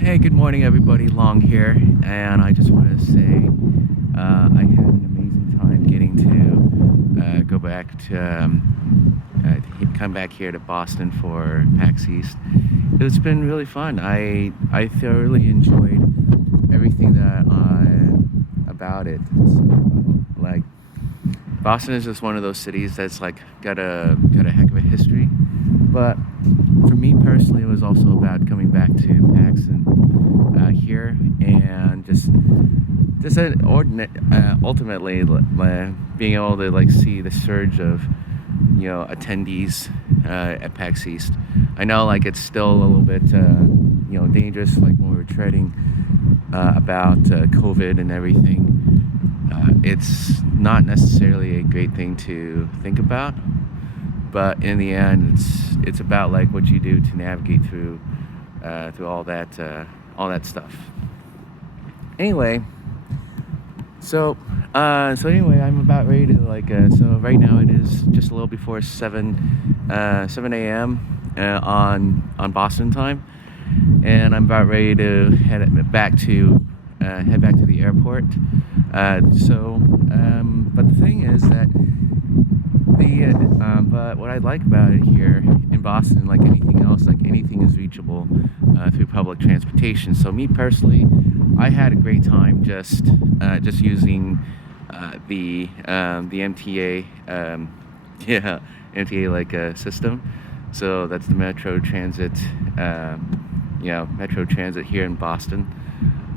Hey, good morning, everybody. Long here, and I just want to say I had an amazing time getting to go back to come back here to Boston for PAX East. It's been really fun. I thoroughly enjoyed everything that I about it. So, like Boston is just one of those cities that's like got a heck of a history, but for me personally, it was also about coming back to PAX and here and ultimately being able to like see the surge of attendees at PAX East. I know like it's still a little bit dangerous, like when we were treading about COVID and everything. It's not necessarily a great thing to think about, but in the end, it's about like what you do to navigate through all that stuff. Anyway, so I'm about ready to so right now it is just a little before 7 a.m. On Boston time, and I'm about ready to head back to the airport. But the thing is that but what I like about it here in Boston, like anything else, like anything is reachable through public transportation. So me personally, I had a great time just using the MTA MTA system. So that's the Metro Transit here in Boston.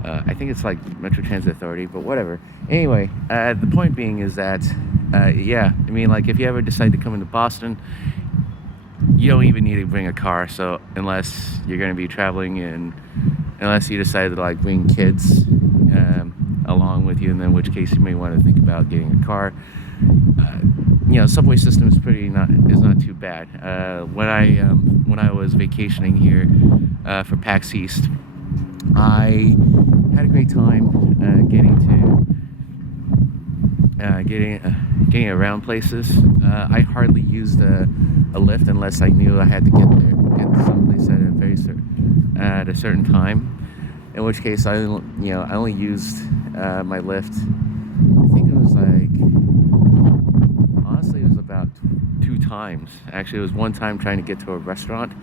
I think it's like Metro Transit Authority, but whatever. Anyway, the point being is that, I mean, like if you ever decide to come into Boston, you don't even need to bring a car. So unless you're going to be traveling unless you decide to like bring kids along with you, and in which case you may want to think about getting a car. Subway system is not too bad. When I was vacationing here for PAX East, I had a great time getting around places. I hardly used a lift unless I knew I had to get someplace at a certain time. In which case, I only used my lift. I think it was honestly, it was about 2 times. Actually, it was one time trying to get to a restaurant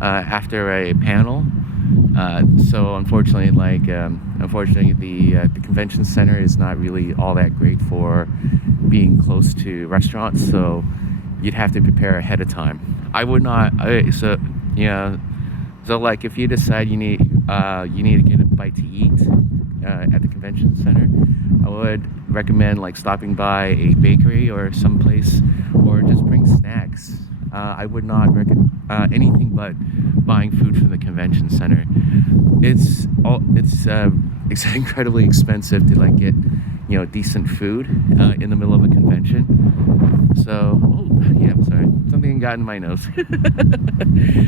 after a panel. So unfortunately, the convention center is not really all that great for being close to restaurants. So you'd have to prepare ahead of time. I would not. So like if you decide you need to get a bite to eat at the convention center, I would recommend like stopping by a bakery or someplace, or just bring snacks. I would not recommend anything but buying food from the convention center. It's incredibly expensive to like get decent food in the middle of a convention. So I'm sorry, something got in my nose.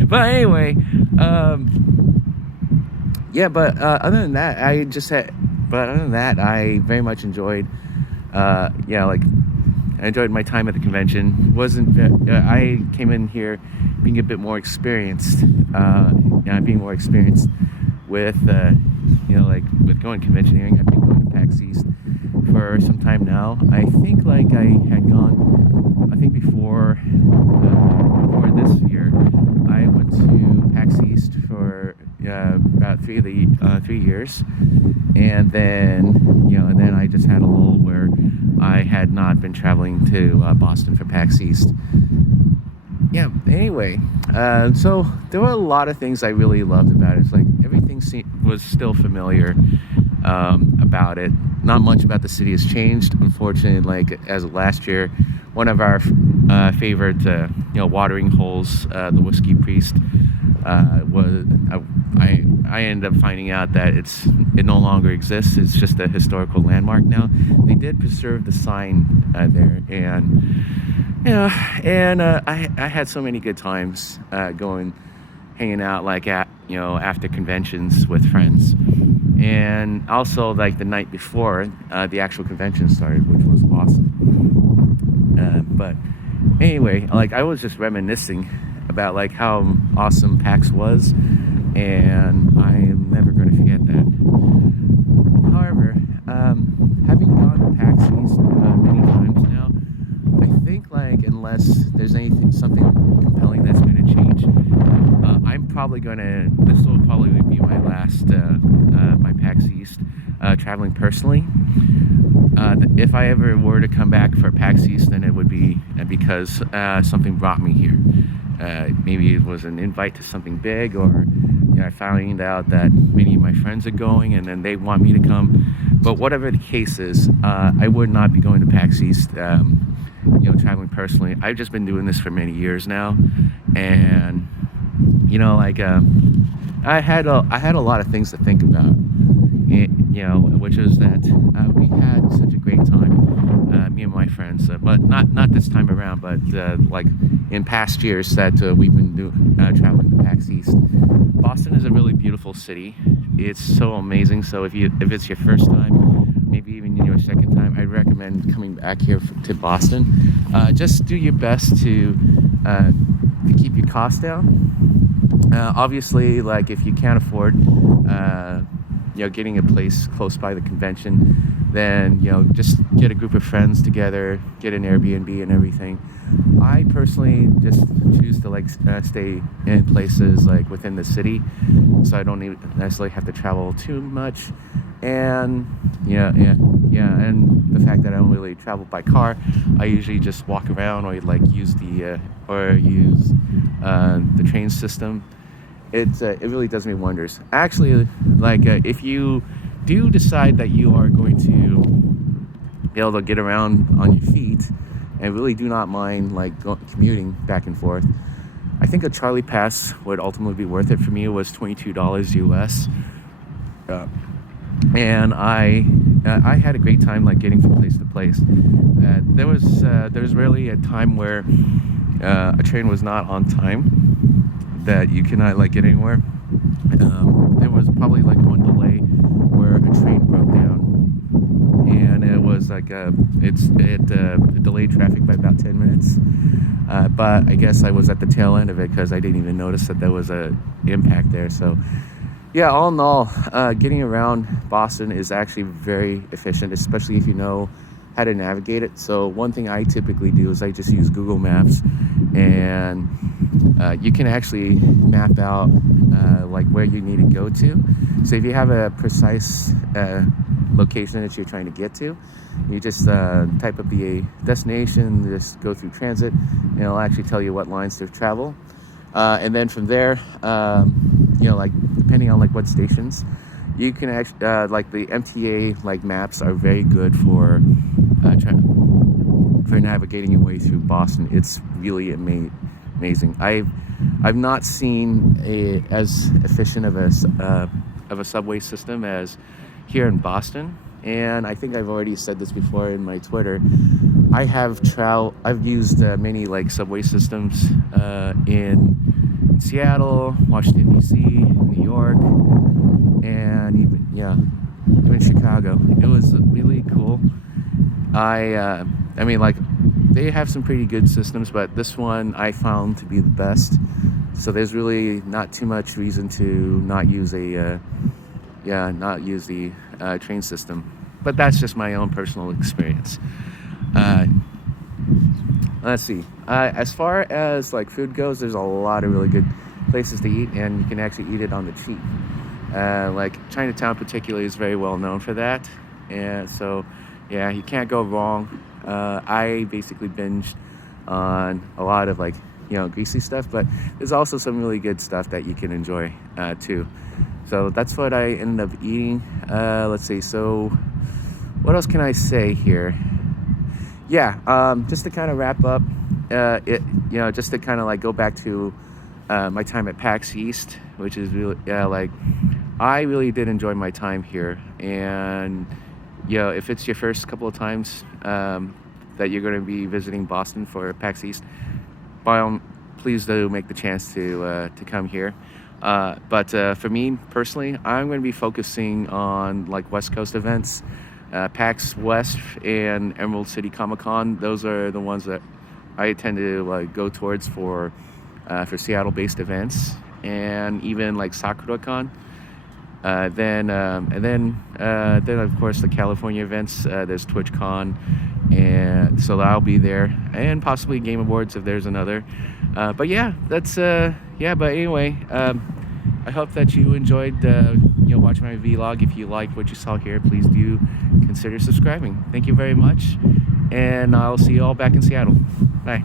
But anyway, other than that, I very much enjoyed I enjoyed my time at the convention. I came in here being a bit more experienced, with with going conventioneering. I've been going to PAX East for some time now. I think before this year, I went to PAX East for about 3 years, and then I just had a lull where I had not been traveling to Boston for PAX East. Anyway, so there were a lot of things I really loved about it. It's like everything was still familiar about it. Not much about the city has changed. Unfortunately, like as of last year, one of our favorite watering holes, the Whiskey Priest, was I ended up finding out that it no longer exists. It's just a historical landmark now. They did preserve the sign there, and I had so many good times hanging out after conventions with friends, and also like the night before the actual convention started, which was awesome. But anyway, like I was just reminiscing about like how awesome PAX was, and I am never going like, unless there's something compelling that's going to change, I'm probably going to. This will probably be my last my PAX East traveling personally. If I ever were to come back for PAX East, then it would be because something brought me here. Maybe it was an invite to something big, or I found out that many of my friends are going, and then they want me to come. But whatever the case is, I would not be going to PAX East. Traveling personally. I've just been doing this for many years now, and like I had a lot of things to think about. Which is that we had such a great time, me and my friends, but not this time around, but like in past years that we've been traveling to PAX East. Boston is a really beautiful city. It's so amazing. So if it's your first time, maybe even your second time, I'd recommend coming back here to Boston. Just do your best to keep your costs down. Obviously, like if you can't afford getting a place close by the convention, then just get a group of friends together, get an Airbnb and everything. I personally just choose to stay in places like within the city, so I don't necessarily have to travel too much. And and the fact that I don't really travel by car, I usually just walk around or use the train system. It really does me wonders. Actually, if you do decide that you are going to be able to get around on your feet and really do not mind commuting back and forth, I think a Charlie Pass would ultimately be worth it. For me, it was $22 US, and I had a great time getting from place to place. There was rarely a time where a train was not on time, that you cannot get anywhere. There was probably one delay where a train broke down, and it was it delayed traffic by about 10 minutes. But I guess I was at the tail end of it because I didn't even notice that there was a impact there. So yeah, all in all, getting around Boston is actually very efficient, especially if you know how to navigate it. So one thing I typically do is I just use Google Maps, and you can actually map out where you need to go to. So if you have a precise location that you're trying to get to, you just type up the destination, just go through transit, and it'll actually tell you what lines to travel. And then from there, depending on what stations, you can actually the MTA maps are very good for navigating your way through Boston. It's really amazing. I've not seen as efficient of a subway system as here in Boston, and I think I've already said this before in my Twitter. I've used many subway systems in Seattle, Washington DC, New York, and even Chicago. It was really cool. They have some pretty good systems, but this one I found to be the best. So there's really not too much reason to not use the train system. But that's just my own personal experience. Let's see. As far as food goes, there's a lot of really good places to eat, and you can actually eat it on the cheap. Chinatown particularly is very well known for that, and so yeah, you can't go wrong. I basically binged on a lot of greasy stuff, but there's also some really good stuff that you can enjoy too. So that's what I ended up eating. Let's see. So what else can I say here? Yeah, just to kind of wrap up, just to kind of go back to my time at PAX East, which is really I really did enjoy my time here. And if it's your first couple of times that you're going to be visiting Boston for PAX East, please do make the chance to come here. But for me personally, I'm going to be focusing on West Coast events, PAX West and Emerald City Comic Con. Those are the ones that I tend to go towards for Seattle-based events, and even SakuraCon. Then of course the California events. There's TwitchCon and so I'll be there, and possibly Game Awards if there's another. But yeah, that's yeah. But anyway, I hope that you enjoyed watching my vlog. If you liked what you saw here, please do consider subscribing. Thank you very much, and I'll see you all back in Seattle. Bye.